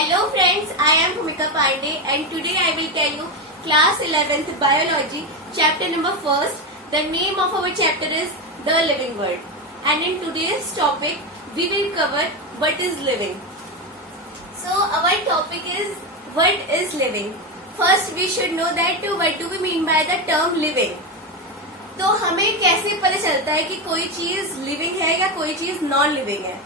Hello friends, I am Bhumika Pandey and today I will tell you class 11th biology chapter number 1st. The name of our chapter is The Living World and in today's topic we will cover what is living. So our topic is what is living. First we should know that what do we mean by the term living. तो हमें कैसे पता चलता है कि कोई चीज living है या कोई चीज नॉन लिविंग है.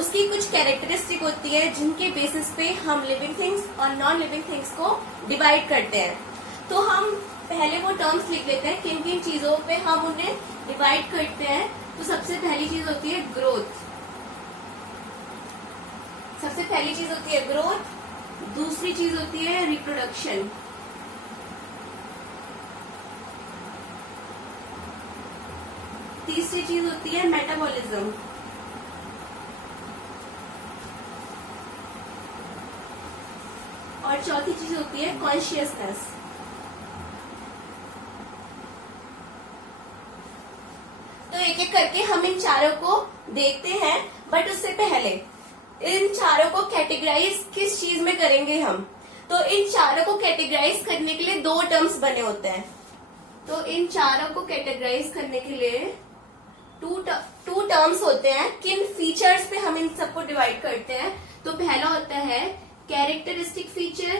उसकी कुछ कैरेक्टरिस्टिक होती है जिनके बेसिस पे हम लिविंग थिंग्स और नॉन लिविंग थिंग्स को डिवाइड करते हैं. तो हम पहले वो टर्म्स लिख लेते हैं किन किन चीजों पे हम उन्हें डिवाइड करते हैं. तो सबसे पहली चीज होती है ग्रोथ. सबसे पहली चीज होती है ग्रोथ. दूसरी चीज होती है रिप्रोडक्शन. तीसरी चीज होती है मेटाबॉलिज्म. और चौथी चीज होती है कॉन्शियसनेस. तो एक एक करके हम इन चारों को देखते हैं. बट उससे पहले इन चारों को कैटेगराइज किस चीज में करेंगे हम. तो इन चारों को कैटेगराइज करने के लिए दो टर्म्स बने होते हैं. तो इन चारों को कैटेगराइज करने के लिए टू टर्म्स होते हैं. किन फीचर्स पे हम इन सबको डिवाइड करते हैं. तो पहला होता है कैरेक्टरिस्टिक फीचर.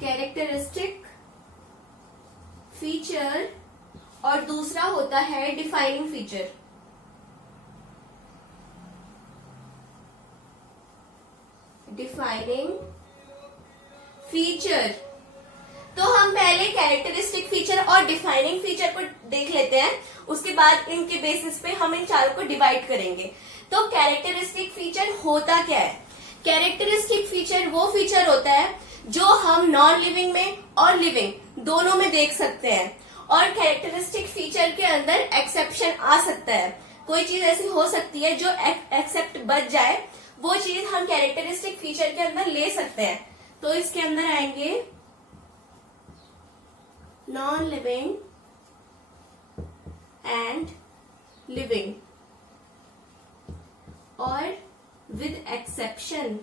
कैरेक्टरिस्टिक फीचर और दूसरा होता है डिफाइनिंग फीचर. Defining feature. तो हम पहले कैरेक्टरिस्टिक फीचर और डिफाइनिंग फीचर को देख लेते हैं. उसके बाद इनके बेसिस पे हम इन चारों को डिवाइड करेंगे. तो कैरेक्टरिस्टिक फीचर होता क्या है. कैरेक्टरिस्टिक फीचर वो फीचर होता है जो हम नॉन लिविंग में और लिविंग दोनों में देख सकते हैं. और कैरेक्टरिस्टिक फीचर के अंदर एक्सेप्शन आ सकता है. कोई चीज ऐसी हो सकती है जो एक्सेप्ट बच जाए. वो चीज हम कैरेक्टरिस्टिक फीचर के अंदर ले सकते हैं. तो इसके अंदर आएंगे नॉन लिविंग एंड लिविंग और विद एक्सेप्शन.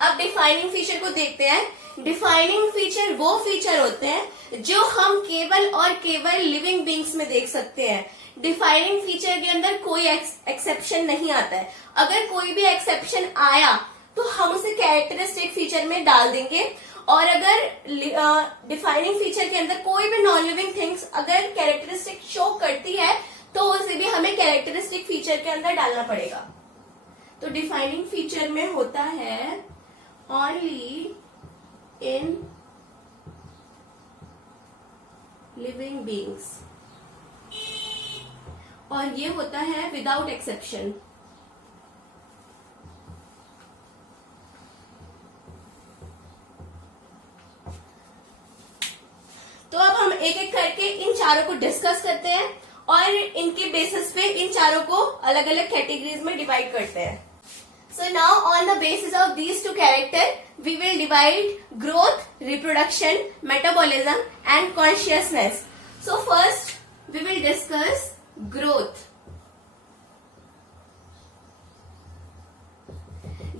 अब डिफाइनिंग फीचर को देखते हैं. डिफाइनिंग फीचर वो फीचर होते हैं जो हम केवल और केवल लिविंग बींग्स में देख सकते हैं. डिफाइनिंग फीचर के अंदर कोई एक्सेप्शन नहीं आता है. अगर कोई भी एक्सेप्शन आया तो हम उसे कैरेक्टरिस्टिक फीचर में डाल देंगे. और अगर डिफाइनिंग फीचर के अंदर कोई भी नॉन लिविंग थिंग्स अगर कैरेक्टरिस्टिक शो करती है तो उसे भी हमें कैरेक्टरिस्टिक फीचर के अंदर डालना पड़ेगा. तो डिफाइनिंग फीचर में होता है ओनली इन लिविंग बीइंग्स और ये होता है विदाउट एक्सेप्शन. तो अब हम एक एक करके इन चारों को डिस्कस करते हैं और इनके बेसिस पे इन चारों को अलग अलग कैटेगरीज में डिवाइड करते हैं. So now on the basis of these two character we will divide growth, reproduction, metabolism and consciousness. So first we will discuss growth.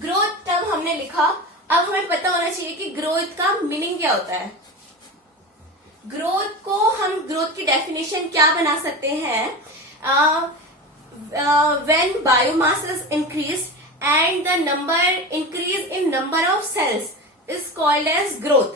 Growth तब हमने लिखा. अब हमें पता होना चाहिए कि ग्रोथ का मीनिंग क्या होता है. ग्रोथ को हम ग्रोथ की डेफिनेशन क्या बना सकते हैं. When biomass is increase and the number increase in number of cells is called as growth.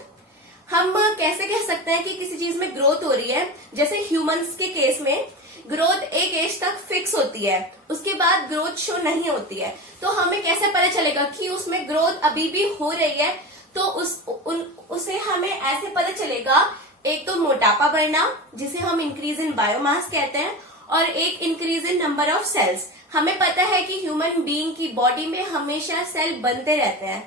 हम कैसे कह सकते हैं कि किसी चीज में ग्रोथ हो रही है. जैसे ह्यूमंस के केस में ग्रोथ एक एज तक फिक्स होती है, उसके बाद ग्रोथ शो नहीं होती है. तो हमें कैसे पता चलेगा कि उसमें ग्रोथ अभी भी हो रही है. तो उसे हमें ऐसे पता चलेगा. एक तो मोटापा बढ़ना जिसे हम इंक्रीज इन बायोमास कहते हैं और एक increase in number of cells. हमें पता है कि ह्यूमन बीइंग की बॉडी में हमेशा सेल बनते रहते हैं.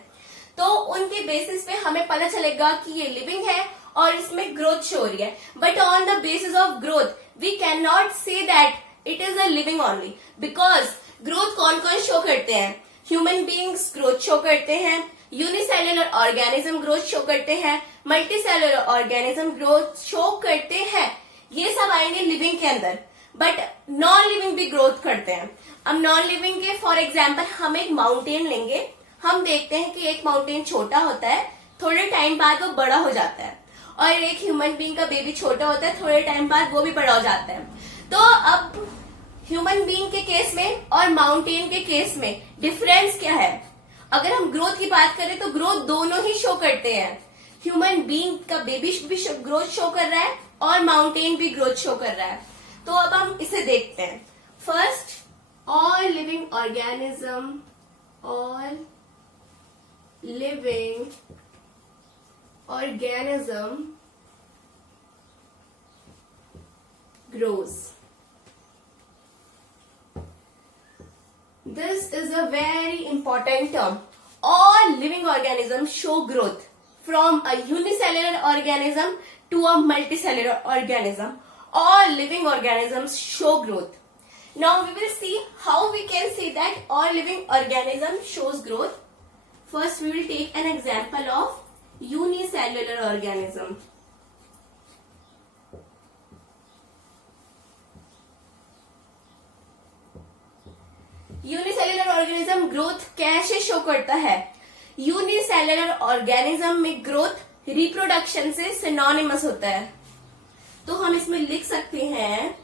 तो उनके बेसिस पे हमें पता चलेगा कि ये लिविंग है और इसमें ग्रोथ शो हो रही है. But on the basis of growth we can not say that it is a living only. Because growth कौन कौन शो करते हैं. ह्यूमन बीइंग्स ग्रोथ शो करते हैं, यूनिसेल्युलर ऑर्गेनिज्म ग्रोथ शो करते हैं, मल्टीसेलुलर ऑर्गेनिज्म ग्रोथ शो करते हैं. ये सब आएंगे लिविंग के अंदर. बट नॉन लिविंग भी ग्रोथ करते हैं। अब नॉन लिविंग के फॉर एग्जाम्पल हम एक माउंटेन लेंगे, हम देखते हैं कि एक माउंटेन छोटा होता है, थोड़े टाइम बाद वो बड़ा हो जाता है, और एक ह्यूमन बीइंग का बेबी छोटा होता है, थोड़े टाइम बाद वो भी बड़ा हो जाता है। तो अब ह्यूमन बीइंग के केस में और माउंटेन के केस में डिफरेंस क्या है? अगर हम ग्रोथ की बात करें तो ग्रोथ दोनों ही शो करते हैं। ह्यूमन बीइंग का बेबी भी ग्रोथ शो कर रहा है और माउंटेन भी ग्रोथ शो कर रहा है। तो अब हम इसे देखते हैं। First, all living organism, all living organism grows. This is a very important term. All living organisms show growth from a unicellular organism to a multicellular organism. All living organisms show growth. Now we will see how we can say that all living organism shows growth. First we will take an example of unicellular organism. Unicellular organism growth कैसे show करता है? Unicellular organism में growth reproduction से synonymous होता है। तो हम इसमें लिख सकते हैं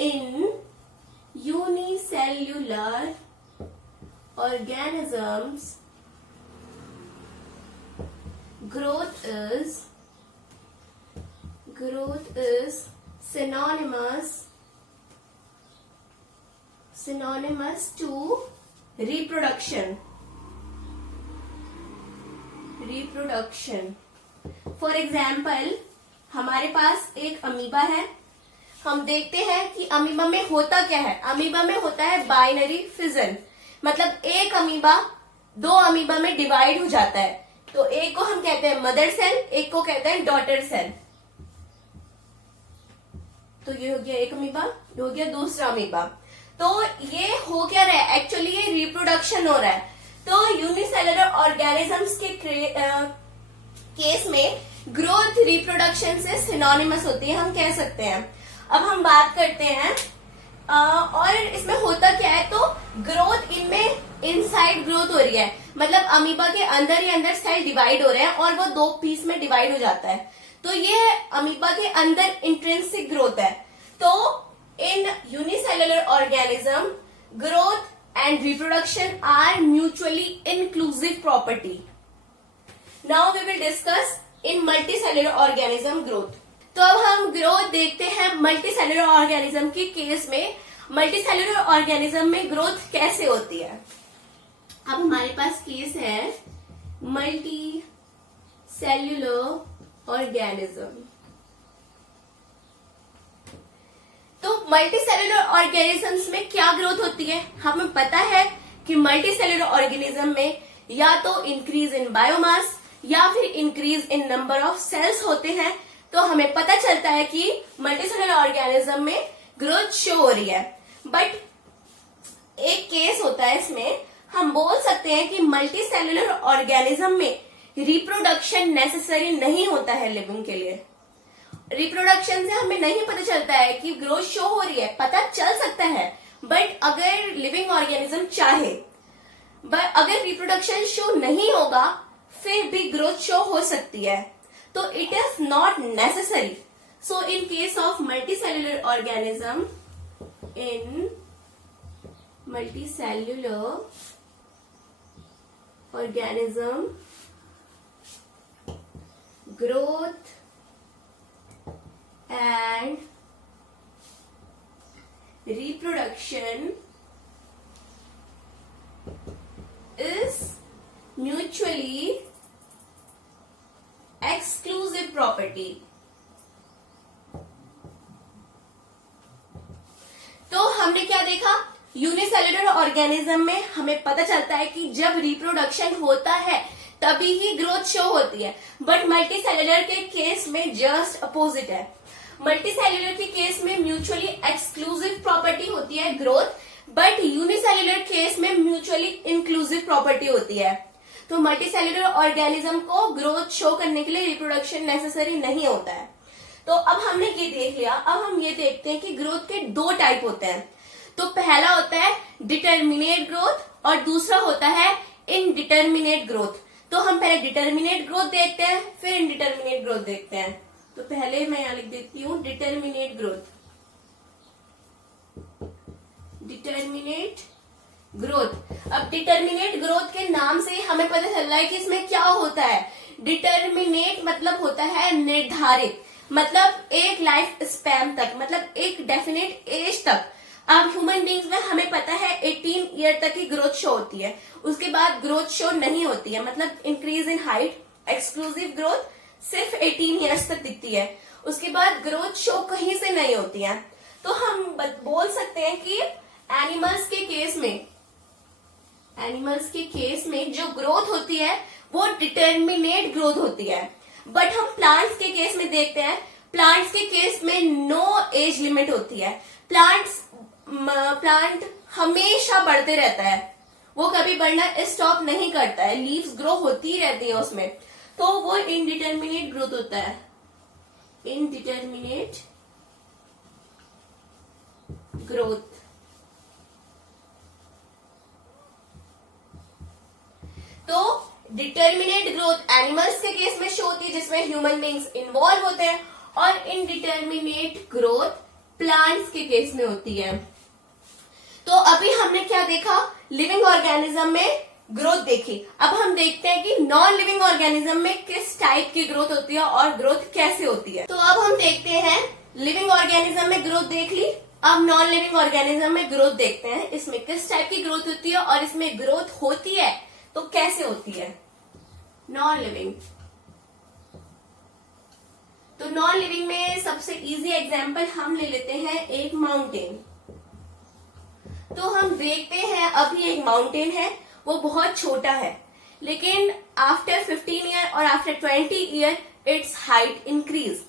in unicellular organisms growth is synonymous to reproduction. For example, हमारे पास एक अमीबा है। हम देखते हैं कि अमीबा में होता क्या है। अमीबा में होता है बाइनरी फिजन, मतलब एक अमीबा दो अमीबा में डिवाइड हो जाता है। तो एक को हम कहते हैं मदर सेल, एक को कहते हैं डॉटर सेल। तो ये हो गया एक अमीबा, ये हो गया दूसरा अमीबा। तो ये हो क्या रहा है? एक्चुअली ये रिप्रोडक्शन हो रहा है। तो यूनिसेलुलर ऑर्गेनिजम्स के केस में ग्रोथ रिप्रोडक्शन से सिनोनिमस होती है, हम कह सकते हैं। अब हम बात करते हैं और इसमें होता क्या है? तो ग्रोथ इनमें इनसाइड ग्रोथ हो रही है, मतलब अमीबा के अंदर ही अंदर सेल डिवाइड हो रहे हैं और वो दो पीस में डिवाइड हो जाता है। तो ये अमीबा के अंदर इंट्रिंसिक ग्रोथ है। तो in unicellular organism growth and reproduction are mutually inclusive property. Now we will discuss in multicellular organism growth. तो अब हम ग्रोथ देखते हैं मल्टीसेल्युलर ऑर्गेनिज्म के केस में। मल्टीसेल्युलर ऑर्गेनिज्म में ग्रोथ कैसे होती है? अब हमारे पास केस है मल्टी सेल्युलर ऑर्गेनिज्म। तो मल्टी सेल्युलर ऑर्गेनिजम्स में क्या ग्रोथ होती है? हमें पता है कि मल्टी सेल्युलर ऑर्गेनिज्म में या तो इंक्रीज इन बायोमास या फिर increase in number of cells होते हैं। तो हमें पता चलता है कि मल्टी सेल्युलर ऑर्गेनिज्म में ग्रोथ शो हो रही है। बट एक केस होता है, इसमें हम बोल सकते हैं कि मल्टी सेल्युलर ऑर्गेनिज्म में रिप्रोडक्शन नेसेसरी नहीं होता है लिविंग के लिए। रिप्रोडक्शन से हमें नहीं पता चलता है कि ग्रोथ शो हो रही है, पता चल सकता है बट अगर लिविंग ऑर्गेनिज्म चाहे, बट अगर रिप्रोडक्शन शो नहीं होगा फिर भी ग्रोथ शो हो सकती है। तो it is not necessary. So in case of multicellular organism, in multicellular organism growth and reproduction is mutually exclusive property. तो हमने क्या देखा? यूनिसेल्युलर ऑर्गेनिज्म में हमें पता चलता है कि जब रिप्रोडक्शन होता है तभी ही ग्रोथ शो होती है। बट मल्टीसेल्युलर के केस में जस्ट अपोजिट है। मल्टीसेल्युलर के केस में म्यूचुअली एक्सक्लूसिव प्रॉपर्टी होती है ग्रोथ, बट यूनिसेल्युलर केस में म्यूचुअली इंक्लूसिव प्रॉपर्टी होती है। तो मल्टीसेल्युलर ऑर्गेनिज्म को ग्रोथ शो करने के लिए रिप्रोडक्शन नेसेसरी नहीं होता है। तो अब हमने ये देख लिया, अब हम ये देखते हैं कि ग्रोथ के दो टाइप होते हैं। तो पहला होता है डिटर्मिनेट ग्रोथ और दूसरा होता है इनडिटर्मिनेट ग्रोथ। तो हम पहले डिटर्मिनेट ग्रोथ देखते हैं, फिर इनडिटर्मिनेट ग्रोथ देखते हैं। तो पहले मैं यहां लिख देती हूं डिटर्मिनेट ग्रोथ। डिटर्मिनेट ग्रोथ, अब डिटर्मिनेट ग्रोथ के नाम से हमें पता चल रहा है कि इसमें क्या होता है। डिटर्मिनेट मतलब होता है निर्धारित, मतलब एक लाइफ स्पैन तक, मतलब एक डेफिनेट एज तक। अब ह्यूमन बींग्स में हमें पता है 18 ईयर तक की ग्रोथ शो होती है, उसके बाद ग्रोथ शो नहीं होती है, मतलब increase in height, exclusive growth सिर्फ 18 ईयर्स तक दिखती है, उसके बाद ग्रोथ शो कहीं से नहीं होती है। तो हम बोल सकते हैं कि एनिमल्स के केस में जो ग्रोथ होती है वो डिटर्मिनेट ग्रोथ होती है। बट हम प्लांट्स के केस में देखते हैं, प्लांट्स के केस में नो एज लिमिट होती है। प्लांट हमेशा बढ़ते रहता है, वो कभी बढ़ना स्टॉप नहीं करता है, लीव्स ग्रो होती रहती है उसमें, तो वो इनडिटर्मिनेट ग्रोथ होता है। Indeterminate growth. तो डिटर्मिनेट ग्रोथ एनिमल्स के केस में शो होती है जिसमें ह्यूमन बींग्स इन्वॉल्व होते हैं, और इनडिटर्मिनेट ग्रोथ प्लांट्स के केस में होती है। तो अभी हमने क्या देखा, लिविंग ऑर्गेनिज्म में ग्रोथ देखी। अब हम देखते हैं कि नॉन लिविंग ऑर्गेनिज्म में किस टाइप की ग्रोथ होती है और ग्रोथ कैसे होती है। तो अब हम देखते हैं, लिविंग ऑर्गेनिज्म में ग्रोथ देख ली, अब नॉन लिविंग ऑर्गेनिज्म में ग्रोथ देखते हैं, इसमें किस टाइप की ग्रोथ होती है और इसमें ग्रोथ होती है तो कैसे होती है। नॉन लिविंग, तो नॉन लिविंग में सबसे इजी एग्जांपल हम ले लेते हैं एक माउंटेन। तो हम देखते हैं अभी एक माउंटेन है, वो बहुत छोटा है, लेकिन आफ्टर 15 ईयर और after 20 year it's height increase,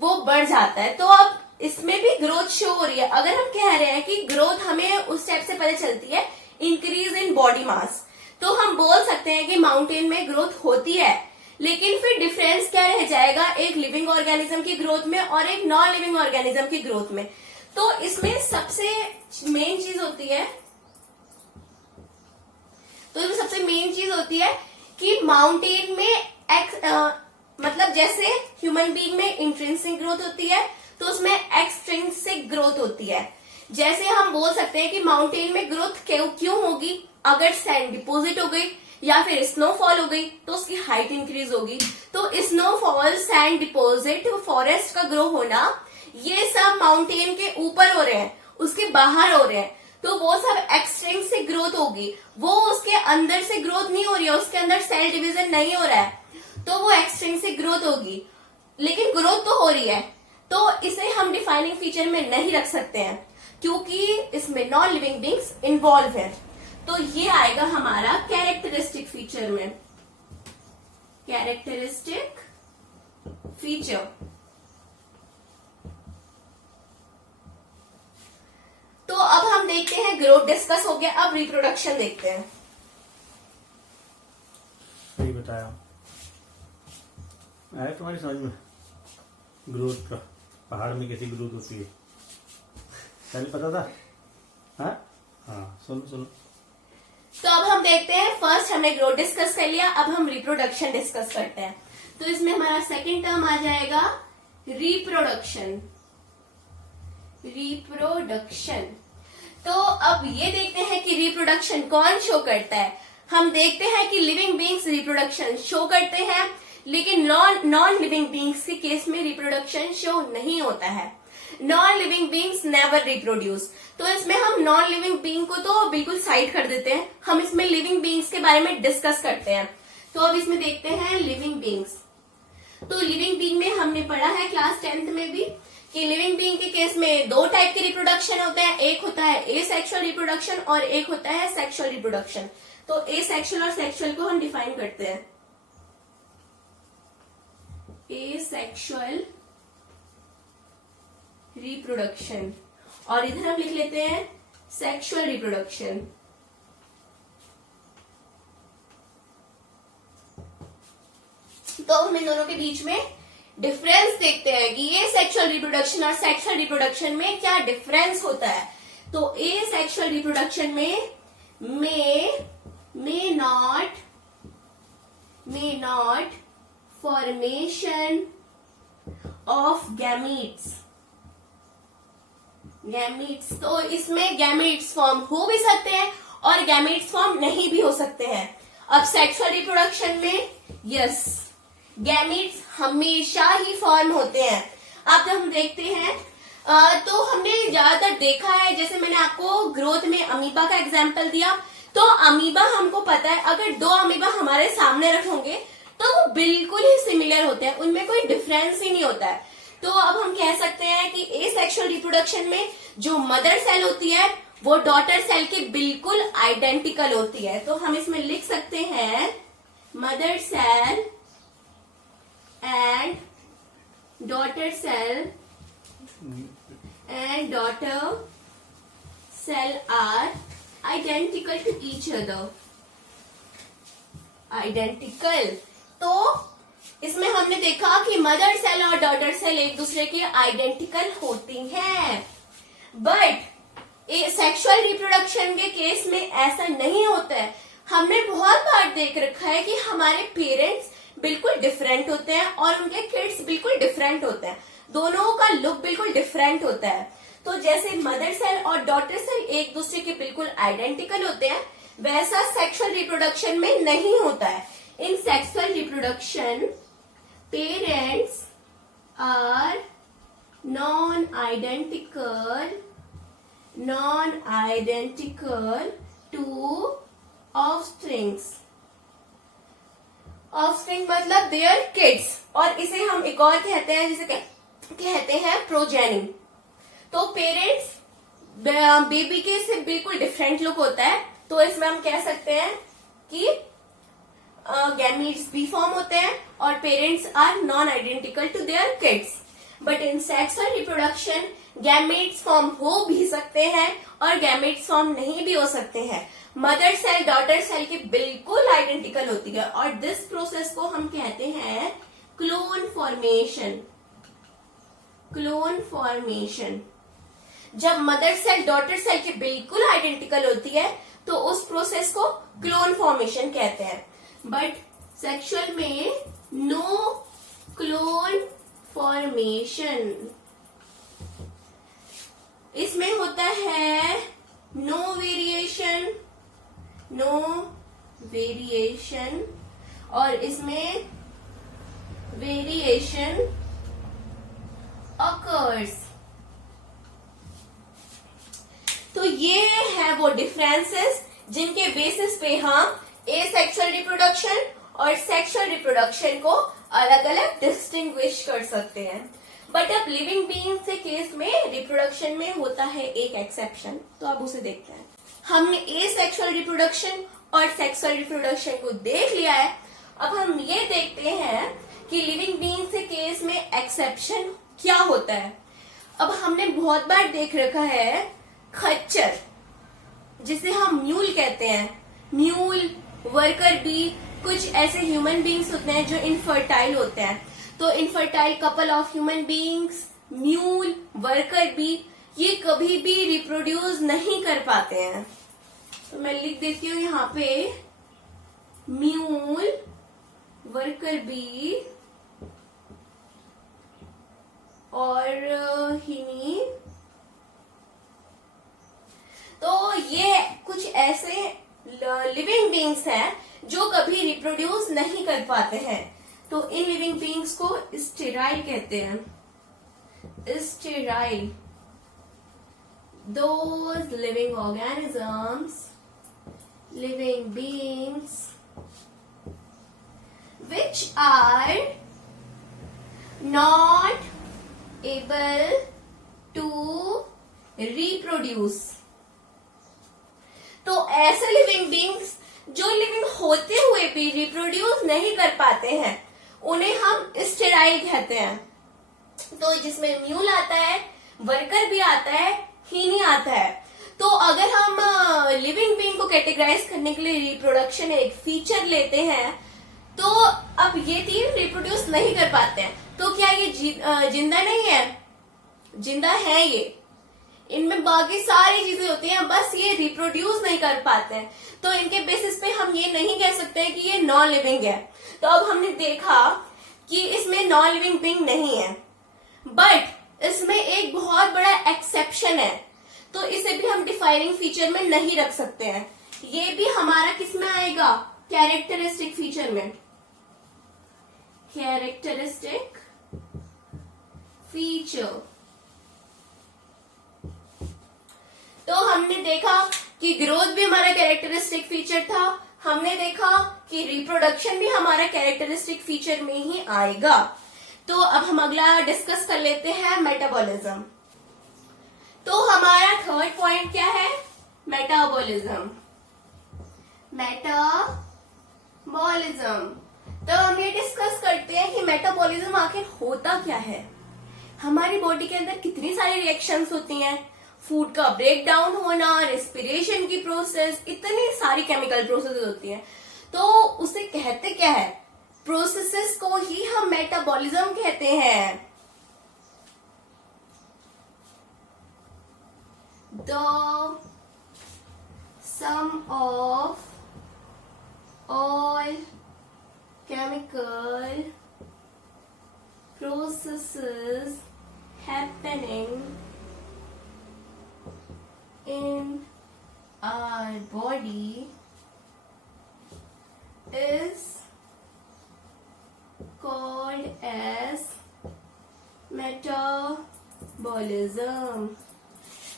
वो बढ़ जाता है। तो अब इसमें भी ग्रोथ शो हो रही है। अगर हम कह रहे हैं कि ग्रोथ हमें उस टाइप से पता चलती है इंक्रीज इन बॉडी मास, तो हम बोल सकते हैं कि माउंटेन में ग्रोथ होती है, लेकिन फिर डिफरेंस क्या रह जाएगा एक लिविंग ऑर्गेनिज्म की ग्रोथ में और एक नॉन लिविंग ऑर्गेनिज्म की ग्रोथ में। तो इसमें सबसे मेन चीज होती है, कि माउंटेन में मतलब जैसे ह्यूमन बीइंग में इंट्रिंसिक ग्रोथ होती है, तो उसमें एक्सट्रिंसिक ग्रोथ होती है। जैसे हम बोल सकते हैं कि माउंटेन में ग्रोथ क्यों होगी, अगर सैंड डिपोजिट हो गई या फिर स्नोफॉल हो गई तो उसकी हाइट इंक्रीज होगी। तो स्नोफॉल, सैंड डिपोजिट, फॉरेस्ट का ग्रो होना, ये सब माउंटेन के ऊपर हो रहे हैं, उसके बाहर हो रहे हैं, तो वो सब एक्सट्रिंसिक ग्रोथ होगी। वो उसके अंदर से ग्रोथ नहीं हो रही है, उसके अंदर सेल डिवीजन नहीं हो रहा है, तो वो एक्सट्रिंसिक ग्रोथ होगी, लेकिन ग्रोथ तो हो रही है। तो इसे हम डिफाइनिंग फीचर में नहीं रख सकते हैं क्योंकि इसमें नॉन लिविंग बींग्स इन्वॉल्व है। तो ये आएगा हमारा कैरेक्टरिस्टिक फीचर में, कैरेक्टरिस्टिक फीचर। तो अब हम देखते हैं ग्रोथ डिस्कस हो गया, अब रिप्रोडक्शन देखते हैं। सही बताया, आया तुम्हारी समझ में ग्रोथ का, पहाड़ में कैसी ग्रोथ होती है, पहले पता था? हाँ सुनो। तो अब हम देखते हैं, फर्स्ट हमने ग्रोथ डिस्कस कर लिया, अब हम रिप्रोडक्शन डिस्कस करते हैं। तो इसमें हमारा सेकंड टर्म आ जाएगा रिप्रोडक्शन। तो अब ये देखते हैं कि रिप्रोडक्शन कौन शो करता है। हम देखते हैं कि लिविंग बीइंग्स रिप्रोडक्शन शो करते हैं, लेकिन नॉन लिविंग बीइंग्स के केस में रिप्रोडक्शन शो नहीं होता है। Non living beings never reproduce. तो इसमें हम नॉन लिविंग बीइंग को तो बिल्कुल साइड कर देते हैं, हम इसमें लिविंग बीइंग्स के बारे में डिस्कस करते हैं। तो अब इसमें देखते हैं लिविंग बीइंग्स। तो लिविंग बीइंग में हमने पढ़ा है क्लास 10th में भी कि लिविंग बीइंग के केस में दो टाइप के रिप्रोडक्शन होते हैं, एक होता है एसेक्सुअल रिप्रोडक्शन और एक होता है सेक्सुअल रिप्रोडक्शन। तो एसेक्सुअल और सेक्सुअल को हम डिफाइन करते हैं। एसेक्सुअल रिप्रोडक्शन, और इधर हम लिख लेते हैं सेक्सुअल रिप्रोडक्शन। तो हम इन दोनों के बीच में डिफरेंस देखते हैं कि ये सेक्सुअल रिप्रोडक्शन और सेक्सुअल रिप्रोडक्शन में क्या डिफरेंस होता है। तो ए सेक्सुअल रिप्रोडक्शन में may not formation of gametes. तो इसमें गैमीट्स फॉर्म हो भी सकते हैं और गैमीट्स फॉर्म नहीं भी हो सकते हैं। अब सेक्सुअल रिप्रोडक्शन में यस, गैमीट्स हमेशा ही फॉर्म होते हैं। अब जब हम देखते हैं तो हमने ज्यादातर देखा है, जैसे मैंने आपको ग्रोथ में अमीबा का एग्जाम्पल दिया, तो अमीबा हमको पता है अगर दो अमीबा हमारे सामने रखोगे तो वो बिल्कुल ही सिमिलर होते हैं, उनमें कोई डिफरेंस ही नहीं होता है। तो अब हम कह सकते हैं कि ए सेक्सुअल रिप्रोडक्शन में जो मदर सेल होती है वो डॉटर सेल के बिल्कुल आइडेंटिकल होती है। तो हम इसमें लिख सकते हैं mother cell and daughter cell are identical to each other. Identical, तो इसमें हमने देखा कि मदर सेल और डॉटर सेल एक दूसरे के आइडेंटिकल होती हैं, बट सेक्सुअल रिप्रोडक्शन के केस में ऐसा नहीं होता है। हमने बहुत बार देख रखा है कि हमारे पेरेंट्स बिल्कुल डिफरेंट होते हैं और उनके किड्स बिल्कुल डिफरेंट होते हैं, दोनों का लुक बिल्कुल डिफरेंट होता है। तो जैसे मदर सेल और डॉटर सेल एक दूसरे के बिल्कुल आइडेंटिकल होते हैं, वैसा सेक्सुअल रिप्रोडक्शन में नहीं होता है। In sexual reproduction parents are non identical to offsprings. Offspring मतलब देयर किड्स, और इसे हम एक और कहते हैं जिसे कहते हैं प्रोजेनी। तो पेरेंट्स बेबी के से बिल्कुल डिफरेंट लुक होता है, तो इसमें हम कह सकते हैं कि गैमीट्स भी फॉर्म होते हैं और parents are non identical to their kids. But in sexual reproduction gametes form हो भी सकते हैं और गैमेट्स फॉर्म नहीं भी हो सकते हैं। मदर सेल डॉटर सेल के बिल्कुल आइडेंटिकल होती है और दिस प्रोसेस को हम कहते हैं क्लोन फॉर्मेशन। जब मदर सेल डॉटर सेल के बिल्कुल आइडेंटिकल होती है तो उस प्रोसेस को क्लोन फॉर्मेशन कहते हैं। बट सेक्सुअल में नो क्लोन फॉर्मेशन, इसमें होता है नो वेरिएशन और इसमें वेरिएशन occurs। तो ये है वो डिफरेंसेस जिनके बेसिस पे हम एसेक्सुअल रिप्रोडक्शन और सेक्सुअल रिप्रोडक्शन को अलग अलग डिस्टिंग्विश कर सकते हैं। बट अब लिविंग बीइंग के केस में रिप्रोडक्शन में होता है एक एक्सेप्शन, तो अब उसे देखते हैं। हमने एसेक्सुअल रिप्रोडक्शन और सेक्सुअल रिप्रोडक्शन को देख लिया है, अब हम ये देखते हैं कि लिविंग बीइंग के केस में एक्सेप्शन क्या होता है। अब हमने बहुत बार देख रखा है खच्चर, जिसे हम म्यूल कहते हैं, म्यूल, वर्कर बी, कुछ ऐसे ह्यूमन बीइंग्स होते हैं जो इनफर्टाइल होते हैं। तो infertile couple of human beings, mule, worker bee, ये कभी भी रिप्रोड्यूस नहीं कर पाते हैं। तो मैं लिख देती हूँ यहाँ पे म्यूल, वर्कर बी और हिनी। तो ये कुछ ऐसे लिविंग बीइंग्स हैं जो कभी रिप्रोड्यूस नहीं कर पाते हैं। तो इन लिविंग बीइंग्स को स्टेराइल कहते हैं। Sterile, those living organisms, living beings which are not able to reproduce। तो ऐसे लिविंग बीइंग्स जो लिविंग होते हुए भी रिप्रोड्यूस नहीं कर पाते हैं उन्हें हम स्टेराइल कहते हैं। तो जिसमें म्यूल आता है, वर्कर भी आता है, हीनी आता है। तो अगर हम लिविंग बीइंग को कैटेगराइज करने के लिए रिप्रोडक्शन एक फीचर लेते हैं तो अब ये तीन रिप्रोड्यूस नहीं कर पाते हैं, तो क्या ये जिंदा नहीं है? जिंदा है ये, इनमें बाकी सारी चीजें होती हैं, बस ये रिप्रोड्यूस नहीं कर पाते हैं। तो इनके बेसिस पे हम ये नहीं कह सकते कि ये नॉन लिविंग है। तो अब हमने देखा कि इसमें नॉन लिविंग बीइंग नहीं है, बट इसमें एक बहुत बड़ा एक्सेप्शन है, तो इसे भी हम डिफाइनिंग फीचर में नहीं रख सकते हैं। ये भी हमारा किस में आएगा? कैरेक्टरिस्टिक फीचर में। Characteristic feature. तो हमने देखा कि ग्रोथ भी हमारा कैरेक्टरिस्टिक फीचर था, हमने देखा कि रिप्रोडक्शन भी हमारा कैरेक्टरिस्टिक फीचर में ही आएगा। तो अब हम अगला डिस्कस कर लेते हैं, मेटाबॉलिज्म। तो हमारा थर्ड पॉइंट क्या है? मेटाबॉलिज्म। मेटाबॉलिज्म। तो हम ये डिस्कस करते हैं कि मेटाबॉलिज्म आखिर होता क्या है। हमारी बॉडी के अंदर कितनी सारी रिएक्शंस होती हैं, फूड का ब्रेक डाउन होना, रेस्पिरेशन की प्रोसेस, इतनी सारी केमिकल प्रोसेस होती हैं। तो उसे कहते क्या है? प्रोसेसेस को ही हम मेटाबॉलिज्म कहते हैं। The sum of all chemical processes happening in our body is called as metabolism.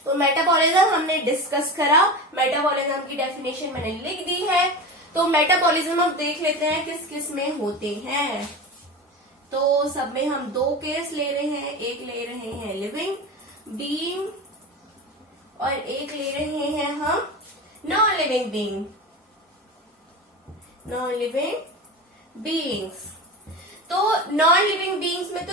तो मेटाबॉलिज्म हमने डिस्कस करा, मेटाबॉलिज्म की डेफिनेशन मैंने लिख दी है। तो मेटाबॉलिज्म हम देख लेते हैं किस किस में होते हैं। तो सब में हम दो केस ले रहे हैं, एक ले रहे हैं लिविंग बीइंग और एक ले रहे हैं हम non living being. Non living beings. तो नॉन लिविंग बीइंग्स में तो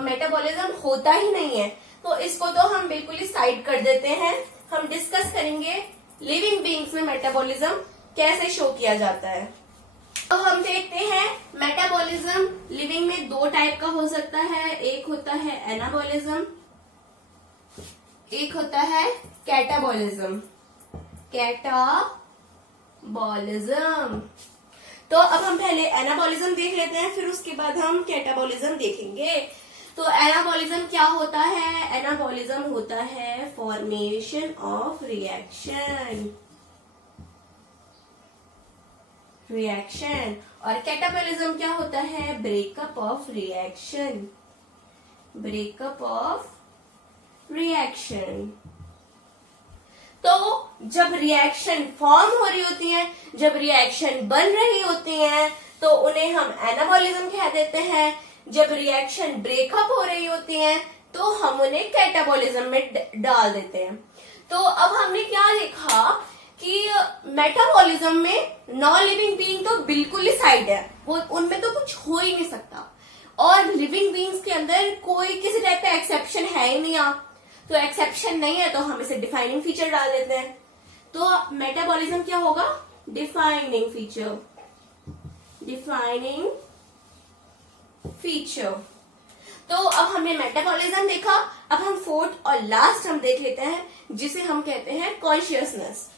मेटाबॉलिज्म होता ही नहीं है, तो इसको तो हम बिल्कुल ही साइड कर देते हैं। हम डिस्कस करेंगे लिविंग बीइंग्स में मेटाबॉलिज्म कैसे शो किया जाता है। तो हम देखते हैं मेटाबॉलिज्म लिविंग में दो टाइप का हो सकता है, एक होता है एनाबॉलिज्म, एक होता है कैटाबॉलिज्म। कैटाबॉलिज्म। तो अब हम पहले एनाबॉलिज्म देख लेते हैं, फिर उसके बाद हम कैटाबॉलिज्म देखेंगे। तो एनाबॉलिज्म क्या होता है? एनाबॉलिज्म होता है फॉर्मेशन ऑफ रिएक्शन। और कैटाबॉलिज्म क्या होता है? Breakup of reaction. Breakup of reaction. तो जब रिएक्शन फॉर्म हो रही होती है, जब रिएक्शन बन रही होती है, तो उन्हें हम एनाबॉलिज्म कह देते हैं। जब रिएक्शन ब्रेकअप हो रही होती है, तो हम उन्हें कैटाबॉलिज्म में डाल देते हैं। तो अब हमने क्या देखा कि मेटाबॉलिज्म में नॉन लिविंग बीइंग तो बिल्कुल ही साइड है, वो उनमें तो कुछ हो ही नहीं सकता, और लिविंग बीइंग्स के अंदर कोई किसी टाइप का एक्सेप्शन है ही नहीं। तो एक्सेप्शन नहीं है तो हम इसे डिफाइनिंग फीचर डाल देते हैं। तो मेटाबॉलिज्म क्या होगा? Defining feature. Defining feature. तो अब हमने मेटाबॉलिज्म देखा, अब हम फोर्थ और लास्ट हम देख लेते हैं, जिसे हम कहते हैं कॉन्शियसनेस।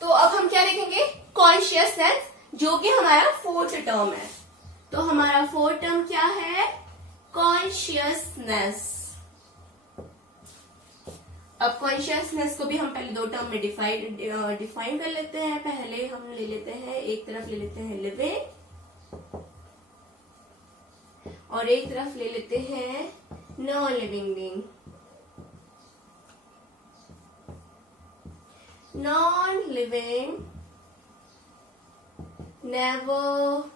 तो अब हम क्या देखेंगे? कॉन्शियसनेस, जो कि हमारा फोर्थ टर्म है। तो हमारा फोर्थ टर्म क्या है? कॉन्शियसनेस। अब कॉन्शियसनेस को भी हम पहले दो टर्म में डिफाइन कर लेते हैं। पहले हम ले लेते हैं, एक तरफ ले लेते हैं लिविंग और एक तरफ ले लेते हैं non living being. Non living never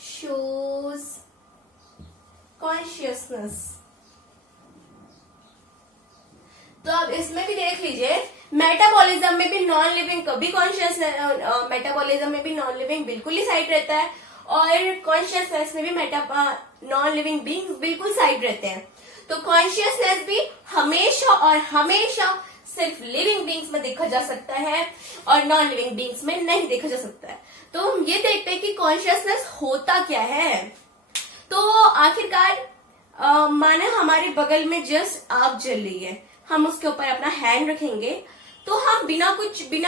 shows consciousness. तो अब इसमें भी देख लीजिए, मेटाबॉलिज्म में भी नॉन लिविंग कभी कॉन्शियस, मेटाबॉलिज्म में भी नॉन लिविंग बिल्कुल ही साइड रहता है, और कॉन्शियसनेस में भी नॉन लिविंग बीइंग्स बिल्कुल साइड रहते हैं। तो कॉन्शियसनेस भी हमेशा और हमेशा सिर्फ लिविंग बींग्स में देखा जा सकता है और नॉन लिविंग बींग्स में नहीं देखा जा सकता है। तो हम ये देखते हैं कि कॉन्शियसनेस होता क्या है। तो आखिरकार माना हमारे बगल में जस्ट आग जल रही है, हम उसके ऊपर अपना हैंड रखेंगे तो हम बिना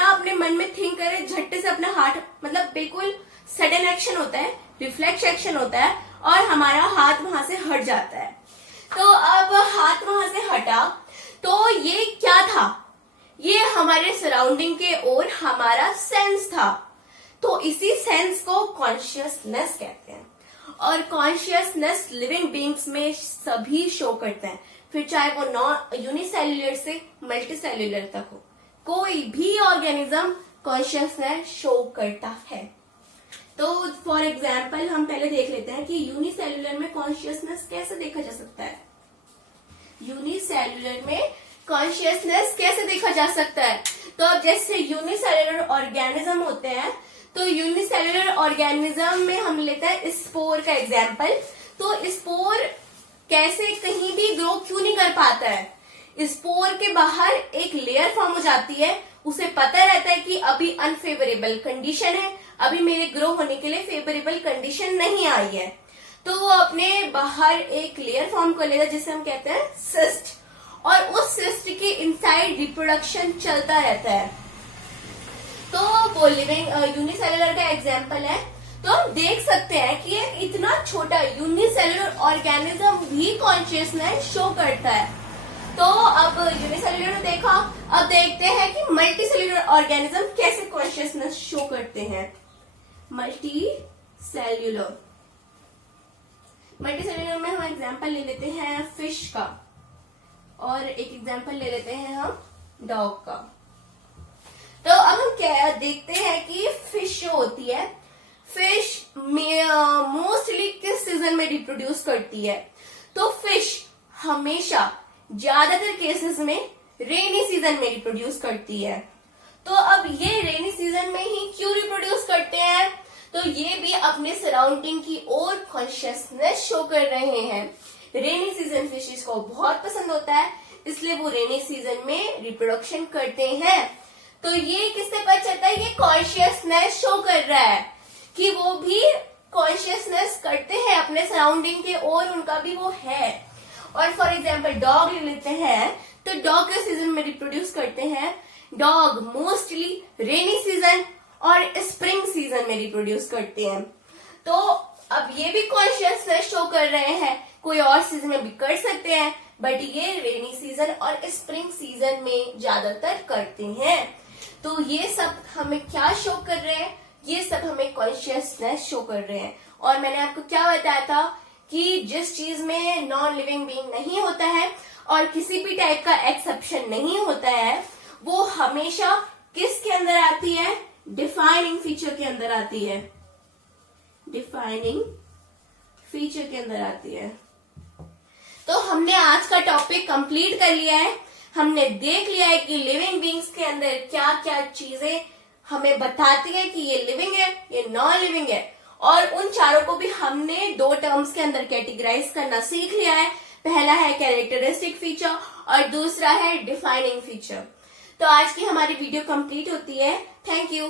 अपने मन में थिंक करे झट्टे से अपना हाथ, मतलब बिल्कुल सडन एक्शन होता है, रिफ्लेक्स एक्शन होता है और हमारा हाथ वहां से हट जाता है। तो अब हाथ वहां से हटा तो ये क्या था? ये हमारे सराउंडिंग के ओर हमारा सेंस था। तो इसी सेंस को कॉन्शियसनेस कहते हैं और कॉन्शियसनेस लिविंग बींग्स में सभी शो करते हैं, फिर चाहे वो नॉन यूनिसेल्युलर से मल्टीसेल्युलर तक हो, कोई भी ऑर्गेनिज्म कॉन्शियसनेस शो करता है। तो फॉर एग्जाम्पल हम पहले देख लेते हैं कि यूनिसेल्युलर में कॉन्शियसनेस कैसे देखा जा सकता है। यूनिसेल्युलर में कॉन्शियसनेस कैसे देखा जा सकता है? तो अब जैसे यूनिसेल्युलर ऑर्गेनिज्म होते हैं, तो यूनिसेल्युलर ऑर्गेनिज्म में हम लेते हैं स्पोर का एग्जाम्पल। तो स्पोर कैसे कहीं भी ग्रो क्यों नहीं कर पाता है? स्पोर के बाहर एक लेयर फॉर्म हो जाती है, उसे पता रहता है कि अभी अनफेवरेबल कंडीशन है, अभी मेरे ग्रो होने के लिए फेवरेबल कंडीशन नहीं आई है। तो वो अपने बाहर एक लेयर फॉर्म कर लेगा जिसे हम कहते हैं सिस्ट, और उस सिस्ट के इनसाइड रिप्रोडक्शन चलता रहता है। तो वो लिविंग यूनिसेल्युलर का एग्जाम्पल है। तो हम देख सकते हैं कि एक इतना छोटा यूनिसेल्युलर ऑर्गेनिज्म भी कॉन्शियसनेस शो करता है। तो अब यूनिसेल्युलर देखा, अब देखते हैं कि मल्टीसेल्युलर ऑर्गेनिज्म कैसे कॉन्शियसनेस शो करते हैं। मल्टीसेल्युलर में हम एग्जांपल ले लेते हैं फिश का और एक एग्जांपल ले लेते हैं हम डॉग का। तो अब हम क्या देखते हैं कि फिश जो होती है, फिश मोस्टली किस सीजन में रिप्रोड्यूस करती है? तो फिश हमेशा ज्यादातर केसेस में रेनी सीजन में रिप्रोड्यूस करती है। तो अब ये रेनी सीजन में ही क्यों रिप्रोड्यूस करते हैं? तो ये भी अपने सराउंडिंग की ओर कॉन्शियसनेस शो कर रहे हैं। रेनी सीजन फिशेस को बहुत पसंद होता है, इसलिए वो रेनी सीजन में रिप्रोडक्शन करते हैं। तो ये किससे पता चलता है? ये कॉन्शियसनेस शो कर रहा है कि वो भी कॉन्शियसनेस करते हैं अपने सराउंडिंग के ओर, उनका भी वो है। और फॉर एग्जाम्पल डॉग ले लेते हैं, तो डॉग के सीजन में रिप्रोड्यूस करते हैं। डॉग मोस्टली रेनी सीजन और स्प्रिंग सीजन में रिप्रोड्यूस करते हैं। तो अब ये भी कॉन्शियसनेस शो कर रहे हैं, कोई और सीजन में भी कर सकते हैं, बट ये रेनी सीजन और स्प्रिंग सीजन में ज्यादातर करते हैं। तो ये सब हमें क्या शो कर रहे हैं? ये सब हमें कॉन्शियसनेस शो कर रहे हैं। और मैंने आपको क्या बताया था कि जिस चीज में नॉन लिविंग बीइंग नहीं होता है और किसी भी टाइप का एक्सेप्शन नहीं होता है, वो हमेशा किसके अंदर आती है? डिफाइनिंग फीचर के अंदर आती है। डिफाइनिंग फीचर के अंदर आती है। तो हमने आज का टॉपिक कंप्लीट कर लिया है। हमने देख लिया है कि लिविंग बीइंग्स के अंदर क्या क्या चीजें हमें बताती है कि ये लिविंग है, ये नॉन लिविंग है, और उन चारों को भी हमने दो टर्म्स के अंदर कैटेगराइज करना सीख लिया है। पहला है कैरेक्टरिस्टिक फीचर और दूसरा है डिफाइनिंग फीचर। तो आज की हमारी वीडियो कंप्लीट होती है। Thank you.